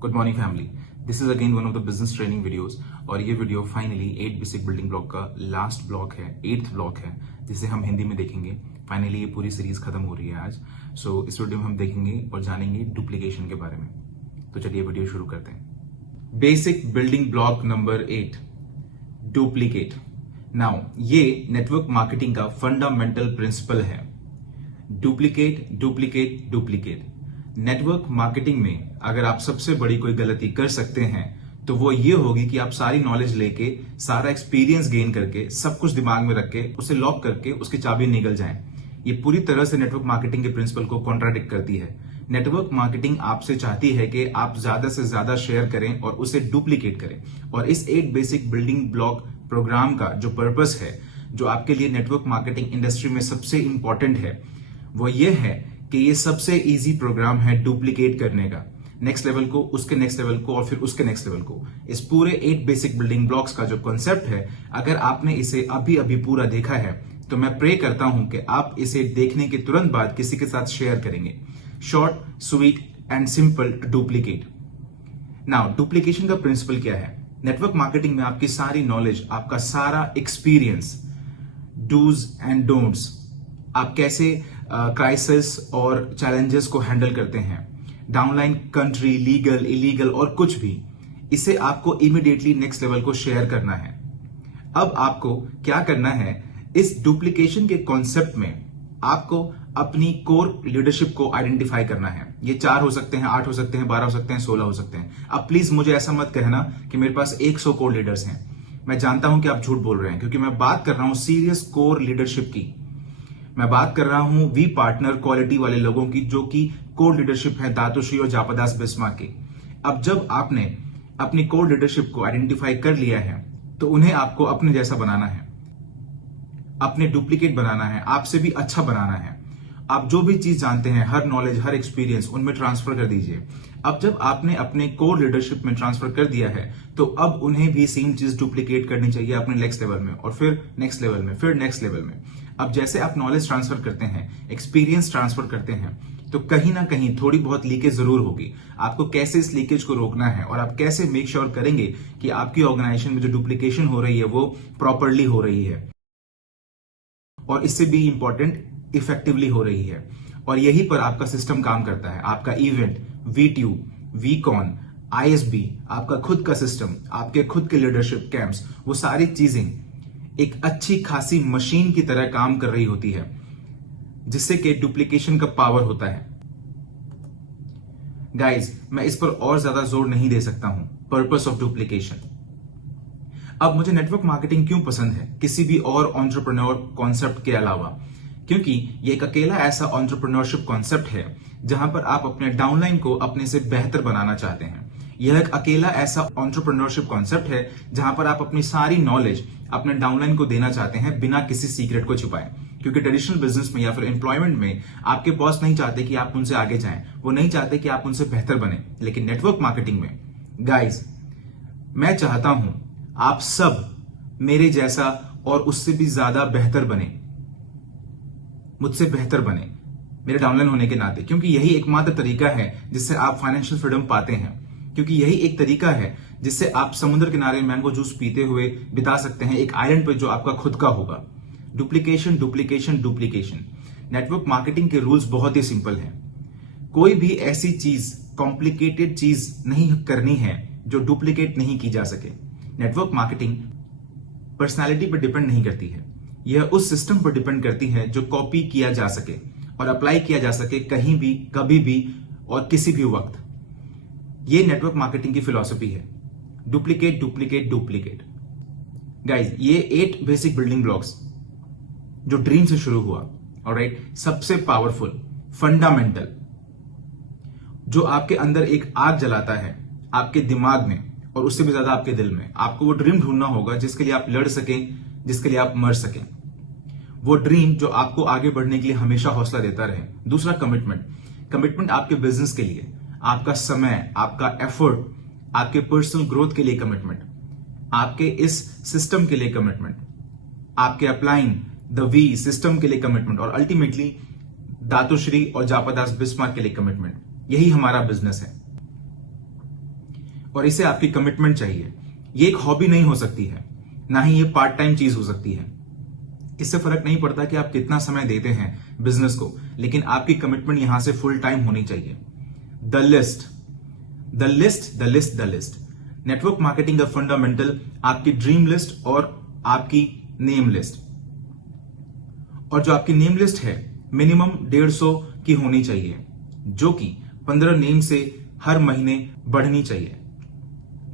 Good morning family. This is again one of the business training videos और ये video finally 8 basic building block का last block है, 8th block है, जिसे हम हिंदी में देखेंगे। फाइनली ये पूरी सीरीज खत्म हो रही है आज। सो इस वीडियो में हम देखेंगे और जानेंगे डुप्लीकेशन के बारे में। तो चलिए वीडियो शुरू करते हैं। Basic building block number 8, duplicate. Now ये नेटवर्क मार्केटिंग का फंडामेंटल प्रिंसिपल है। Duplicate duplicate duplicate. Network marketing में अगर आप सबसे बड़ी कोई गलती कर सकते हैं तो वो ये होगी कि आप सारी नॉलेज लेके, सारा एक्सपीरियंस गेन करके, सब कुछ दिमाग में रख के, उसे लॉक करके उसकी चाबी निकल जाए। ये पूरी तरह से नेटवर्क मार्केटिंग के प्रिंसिपल को कॉन्ट्राडिक्ट करती है। नेटवर्क मार्केटिंग आपसे चाहती है कि आप ज्यादा से ज्यादा शेयर करें और उसे डुप्लीकेट करें। और इस 8 बेसिक बिल्डिंग ब्लॉक प्रोग्राम का जो पर्पस है, जो आपके लिए नेटवर्क मार्केटिंग इंडस्ट्री में सबसे इंपॉर्टेंट है, वो ये है कि ये सबसे इजी प्रोग्राम है डुप्लीकेट करने का। नेक्स्ट लेवल को, उसके नेक्स्ट लेवल को और फिर उसके नेक्स्ट लेवल को। इस पूरे 8 बेसिक बिल्डिंग ब्लॉक्स का जो कॉन्सेप्ट है, अगर आपने इसे अभी अभी पूरा देखा है तो मैं प्रे करता हूं कि आप इसे देखने के तुरंत बाद किसी के साथ शेयर करेंगे। Short, sweet and simple to duplicate. Now duplication का प्रिंसिपल क्या है? नेटवर्क मार्केटिंग में आपकी सारी नॉलेज, आपका सारा एक्सपीरियंस, डूज एंड डोंट्स, आप कैसे क्राइसिस और चैलेंजेस को हैंडल करते हैं, डाउनलाइन, कंट्री, लीगल, इलीगल और कुछ भी, इसे आपको इमीडिएटली नेक्स्ट लेवल को शेयर करना है। अब आपको क्या करना है, इस डुप्लीकेशन के कॉन्सेप्ट में आपको अपनी कोर लीडरशिप को आइडेंटिफाई करना है। ये 4 हो सकते हैं, 8 हो सकते हैं, 12 हो सकते हैं, 16 हो सकते हैं। अब प्लीज मुझे ऐसा मत कहना कि मेरे पास 100 कोर लीडर्स हैं। मैं जानता हूं कि आप झूठ बोल रहे हैं, क्योंकि मैं बात कर रहा हूं सीरियस कोर लीडरशिप की। मैं बात कर रहा हूं वी पार्टनर क्वालिटी वाले लोगों की, जो कि कोर लीडरशिप है दातोश्री और जापादास बिस्मार्क की। अब जब आपने अपनी कोर लीडरशिप को आइडेंटिफाई कर लिया है तो उन्हें आपको अपने जैसा बनाना है, अपने डुप्लीकेट बनाना है, आपसे भी अच्छा बनाना है। आप जो भी चीज जानते हैं, हर नॉलेज, हर एक्सपीरियंस उनमें ट्रांसफर कर दीजिए। अब जब आपने अपने कोर लीडरशिप में ट्रांसफर कर दिया है तो अब उन्हें भी सेम चीज डुप्लीकेट करनी चाहिए अपने नेक्स्ट लेवल में, और फिर नेक्स्ट लेवल में, फिर नेक्स्ट लेवल में। अब जैसे आप नॉलेज ट्रांसफर करते हैं, एक्सपीरियंस ट्रांसफर करते हैं, तो कहीं ना कहीं थोड़ी बहुत लीकेज जरूर होगी। आपको कैसे इस लीकेज को रोकना है और आप कैसे मेक श्योर करेंगे कि आपकी ऑर्गेनाइजेशन में जो डुप्लीकेशन हो रही है वो प्रॉपरली हो रही है, और इससे भी इंपॉर्टेंट, इफेक्टिवली हो रही है। और यहीं पर आपका सिस्टम काम करता है। आपका इवेंट, वीट्यूब, वीकॉन, आईएसबी, आपका खुद का सिस्टम, आपके खुद के लीडरशिप कैंप्स, वो सारी चीजें एक अच्छी खासी मशीन की तरह काम कर रही होती है, जिससे कि डुप्लीकेशन का पावर होता है। गाइज, मैं इस पर और ज्यादा जोर नहीं दे सकता हूं। Purpose of duplication. अब मुझे नेटवर्क मार्केटिंग क्यों पसंद है किसी भी और एंटरप्रेन्योर कॉन्सेप्ट के अलावा? क्योंकि ये एक अकेला ऐसा एंटरप्रेन्योरशिप कॉन्सेप्ट है जहां पर आप अपने डाउनलाइन को अपने से बेहतर बनाना चाहते हैं। यह एक अकेला ऐसा एंटरप्रेन्योरशिप कॉन्सेप्ट है जहां पर आप अपनी सारी नॉलेज अपने डाउनलाइन को देना चाहते हैं बिना किसी सीक्रेट को छुपाए। क्योंकि ट्रेडिशनल बिजनेस में या फिर एम्प्लॉयमेंट में आपके बॉस नहीं चाहते कि आप उनसे आगे जाएं, वो नहीं चाहते कि आप उनसे बेहतर बने। लेकिन नेटवर्क मार्केटिंग में गाइज, मैं चाहता हूं आप सब मेरे जैसा और उससे भी ज्यादा बेहतर बने, मुझसे बेहतर बने मेरे डाउनलाइन होने के नाते। क्योंकि यही एकमात्र तरीका है जिससे आप फाइनेंशियल फ्रीडम पाते हैं। क्योंकि यही एक तरीका है जिससे आप समुद्र किनारे मैंगो जूस पीते हुए बिता सकते हैं, एक आइलैंड पर जो आपका खुद का होगा। Duplication duplication duplication. Network marketing के रूल्स बहुत ही सिंपल हैं। कोई भी ऐसी चीज, कॉम्प्लिकेटेड चीज नहीं करनी है जो डुप्लीकेट नहीं की जा सके। नेटवर्क मार्केटिंग पर्सनालिटी पर डिपेंड नहीं करती है, यह उस सिस्टम पर डिपेंड करती है जो कॉपी किया जा सके और अप्लाई किया जा सके कहीं भी, कभी भी और किसी भी वक्त। यह नेटवर्क मार्केटिंग की फिलॉसफी है। Duplicate duplicate duplicate. गाइज, ये 8 बेसिक बिल्डिंग ब्लॉक्स जो ड्रीम से शुरू हुआ, ऑलराइट, सबसे पावरफुल, फंडामेंटल, जो आपके अंदर एक आग जलाता है आपके दिमाग में और उससे भी ज्यादा आपके दिल में। आपको वो ड्रीम ढूंढना होगा जिसके लिए आप लड़ सकें, जिसके लिए आप मर सकें। वो ड्रीम जो आपको आगे बढ़ने के लिए हमेशा हौसला देता रहे। दूसरा, कमिटमेंट। कमिटमेंट आपके बिजनेस के लिए, आपका समय, आपका एफर्ट, आपके पर्सनल ग्रोथ के लिए कमिटमेंट, आपके इस सिस्टम के लिए कमिटमेंट, आपके अप्लाइंग द वी सिस्टम के लिए कमिटमेंट, और अल्टीमेटली दातोश्री और जापादास बिस्मार्क के लिए कमिटमेंट। यही हमारा बिजनेस है। और इसे आपकी कमिटमेंट चाहिए। ये एक हॉबी नहीं हो सकती है, ना ही ये पार्ट टाइम चीज हो सकती है। इससे फर्क नहीं पड़ता कि आप कितना समय देते हैं बिजनेस को, लेकिन आपकी कमिटमेंट यहां से फुल टाइम होनी चाहिए। The list, the list, the list, the list. Network marketing का फंडामेंटल आपकी ड्रीम लिस्ट और आपकी नेम लिस्ट। और जो आपकी नेम लिस्ट है मिनिमम 150 की होनी चाहिए, जो कि 15 नेम से हर महीने बढ़नी चाहिए।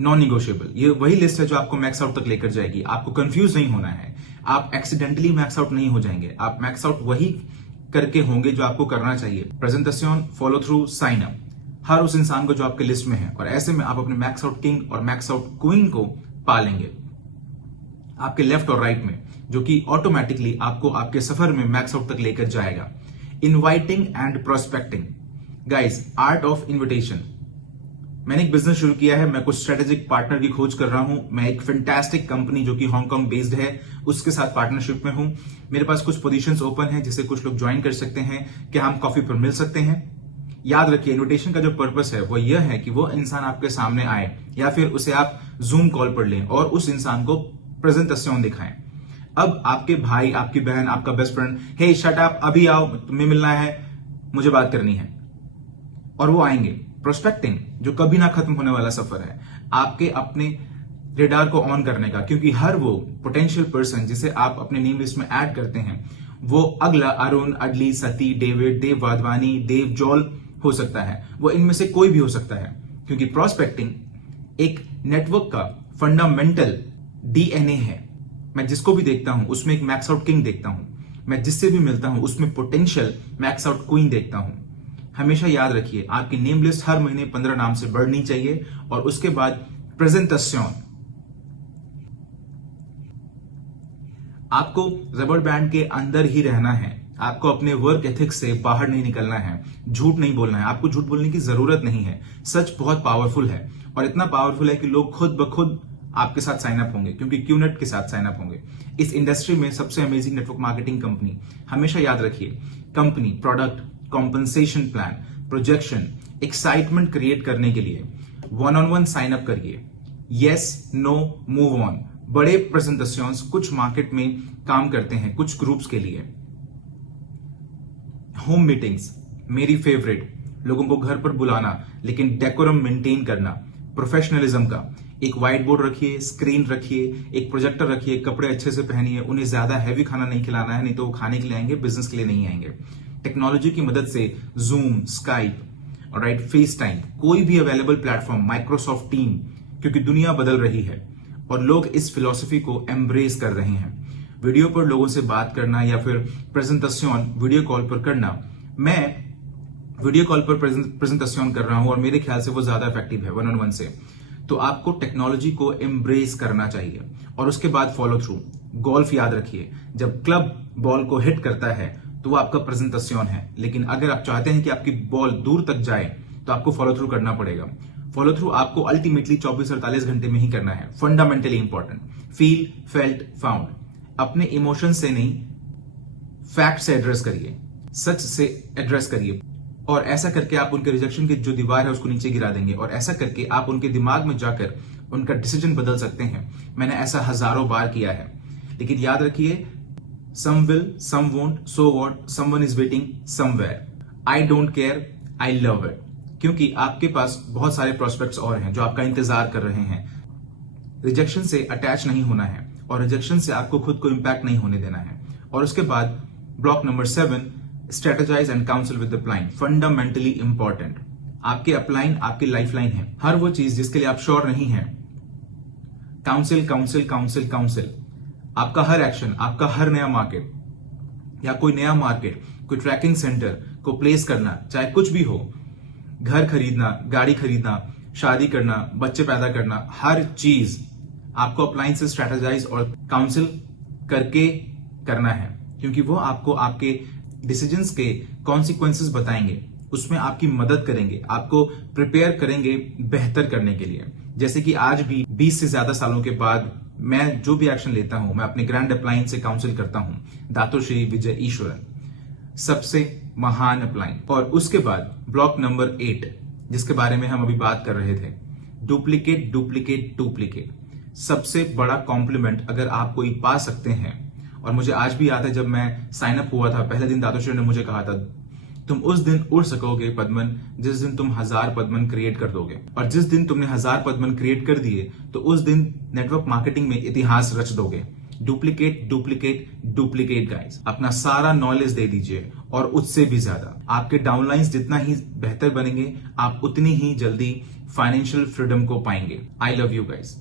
Non negotiable. ये वही लिस्ट है जो आपको मैक्स आउट तक लेकर जाएगी। आपको कंफ्यूज नहीं होना है, आप एक्सीडेंटली मैक्स आउट नहीं हो जाएंगे। आप मैक्स आउट वही करके होंगे जो आपको करना चाहिए। Presentation, follow through, sign up, हर उस इंसान को जो आपके लिस्ट में है। और ऐसे में आप अपने मैक्स आउट किंग और मैक्स आउट क्वीन को पालेंगे आपके लेफ्ट और राइट में, जो कि ऑटोमेटिकली आपको आपके सफर में मैक्स आउट तक लेकर जाएगा। Inviting and prospecting. Guys, art of invitation. मैंने एक बिजनेस शुरू किया है, मैं कुछ स्ट्रेटेजिक पार्टनर की खोज कर रहा हूं। मैं एक फैंटास्टिक कंपनी जो कि हांगकांग बेस्ड है उसके साथ पार्टनरशिप में हूं। मेरे पास कुछ पोजीशंस ओपन है जिसे कुछ लोग ज्वाइन कर सकते हैं। क्या हम कॉफी पर मिल सकते हैं? याद रखिए, इन्विटेशन का जो पर्पस है वो यह है कि वो इंसान आपके सामने आए या फिर उसे आप जूम कॉल पर लें और उस इंसान को प्रेजेंटेशन दिखाएं। अब आपके भाई, आपकी बहन, आपका बेस्ट फ्रेंड, हे शट अप, अभी आओ, तुम्हें मिलना है, मुझे बात करनी है, और वो आएंगे। प्रोस्पेक्टिंग, जो कभी ना खत्म होने वाला सफर है आपके अपने रेडार को ऑन करने का, क्योंकि हर वो पोटेंशियल पर्सन जिसे आप अपने नेम लिस्ट में ऐड करते हैं वो अगला अरुण, अडली, सती, डेविड, देव वाधवानी, देव जॉल हो सकता है। वो इनमें से कोई भी हो सकता है, क्योंकि प्रोस्पेक्टिंग एक नेटवर्क का फंडामेंटल डीएनए है। मैं जिसको भी देखता हूं उसमें एक मैक्स आउट किंग देखता हूं, मैं जिससे भी मिलता हूं उसमें पोटेंशियल मैक्स आउट क्वीन देखता हूं। हमेशा याद रखिए, आपकी नेम लिस्ट हर महीने 15 नाम से बढ़नी चाहिए। और उसके बाद प्रेजेंटेशन। आपको रबर बैंड के अंदर ही रहना है, आपको अपने वर्क एथिक्स से बाहर नहीं निकलना है, झूठ नहीं बोलना है। आपको झूठ बोलने की जरूरत नहीं है। सच बहुत पावरफुल है, और इतना पावरफुल है कि लोग खुद ब खुद आपके साथ साइन अप होंगे, क्योंकि क्यूनेट के साथ साइन अप होंगे। इस इंडस्ट्री में सबसे अमेजिंग नेटवर्क मार्केटिंग कंपनी। हमेशा याद रखिए, company, product, compensation plan, projection, excitement create करने के लिए वन-ऑन-वन साइन अप करिए। Yes, no, move on. बड़े प्रेजेंटेशंस कुछ मार्केट में काम करते हैं, कुछ ग्रुप्स के लिए। होम मीटिंग्स मेरी फेवरेट, लोगों को घर पर बुलाना लेकिन डेकोरम मेंटेन करना, प्रोफेशनलिज्म का। एक व्हाइट बोर्ड रखिए, स्क्रीन रखिए, एक प्रोजेक्टर रखिए, कपड़े अच्छे से पहनिए। उन्हें ज्यादा हैवी खाना नहीं खिलाना है, नहीं तो वो खाने के लिए आएंगे, बिजनेस के लिए नहीं आएंगे। टेक्नोलॉजी की मदद से zoom, Skype, right, face time, कोई भी अवेलेबल प्लेटफॉर्म, माइक्रोसॉफ्ट टीम, क्योंकि दुनिया बदल रही है और लोग इस फिलॉसफी को एम्ब्रेस कर रहे हैं। वीडियो पर लोगों से बात करना या फिर प्रेजेंटेशन वीडियो कॉल पर करना। मैं वीडियो कॉल पर प्रेजेंटेशन कर रहा हूं और मेरे ख्याल से वो ज्यादा इफेक्टिव है वन-ऑन-वन से। तो आपको टेक्नोलॉजी को एम्ब्रेस करना चाहिए। और उसके बाद फॉलो थ्रू। गोल्फ याद रखिए, जब क्लब बॉल को हिट करता है तो वो आपका प्रेजेंटेशन है, लेकिन अगर आप चाहते हैं कि आपकी बॉल दूर तक जाए तो आपको फॉलो थ्रू करना पड़ेगा। फॉलो थ्रू आपको अल्टीमेटली 24-48 घंटे में ही करना है। Fundamentally important, feel, felt, found. अपने इमोशन से नहीं, फैक्ट से एड्रेस करिए, सच से एड्रेस करिए। और ऐसा करके आप उनके रिजेक्शन की जो दीवार है उसको नीचे गिरा देंगे, और ऐसा करके आप उनके दिमाग में जाकर उनका डिसीजन बदल सकते हैं। मैंने ऐसा हजारों बार किया है। लेकिन याद रखिए, some will, some won't, so what, someone is waiting somewhere. I don't care, I love it. क्योंकि आपके पास बहुत सारे प्रोस्पेक्ट्स और हैं जो आपका इंतजार कर रहे हैं। रिजेक्शन से अटैच नहीं होना है, और रिजेक्शन से आपको खुद को इंपैक्ट नहीं होने देना है। और उसके बाद block number 7, strategise and council with the upline. Fundamentally important. आपके अपलाइन आपकी लाइफलाइन है। हर वो चीज जिसके लिए आप श्योर नहीं है, काउंसिल, काउंसिल, काउंसिल, काउंसिल। आपका हर एक्शन, आपका हर नया मार्केट या कोई नया मार्केट, कोई ट्रैकिंग सेंटर को प्लेस करना, चाहे कुछ भी हो, घर खरीदना, गाड़ी खरीदना, शादी करना, बच्चे पैदा करना, हर चीज आपको अपलाइन से स्ट्रेटेजाइज और काउंसिल करके करना है। क्योंकि वो आपको आपके डिसीजंस के कॉन्सिक्वेंसेस बताएंगे, उसमें आपकी मदद करेंगे, आपको प्रिपेयर करेंगे बेहतर करने के लिए। जैसे कि आज भी 20 से ज्यादा सालों के बाद मैं जो भी एक्शन लेता हूं, मैं अपने ग्रैंड अपलाइन से काउंसिल करता हूं, दातोश्री विजय ईश्वरन, सबसे महान अपलाइन। और उसके बाद ब्लॉक नंबर 8, जिसके बारे में हम अभी बात कर रहे थे, डुप्लीकेट डुप्लीकेट डुप्लीकेट। सबसे बड़ा कॉम्प्लीमेंट अगर आप कोई पा सकते हैं, और मुझे आज भी याद है जब मैं साइन अप हुआ था पहले दिन दातोश्री ने मुझे कहा था तुम उस दिन उड़ सकोगे पद्मन जिस दिन तुम 1000 पद्मन क्रिएट कर दोगे। और जिस दिन तुमने 1000 पद्मन क्रिएट कर दिए तो उस दिन नेटवर्क मार्केटिंग में इतिहास रच दोगे। डुप्लीकेट डुप्लीकेट डुप्लीकेट गाइस, अपना सारा नॉलेज दे दीजिए और उससे भी ज्यादा। आपके डाउनलाइंस जितना ही बेहतर बनेंगे, आप उतनी ही जल्दी फाइनेंशियल फ्रीडम को पाएंगे। I love you guys.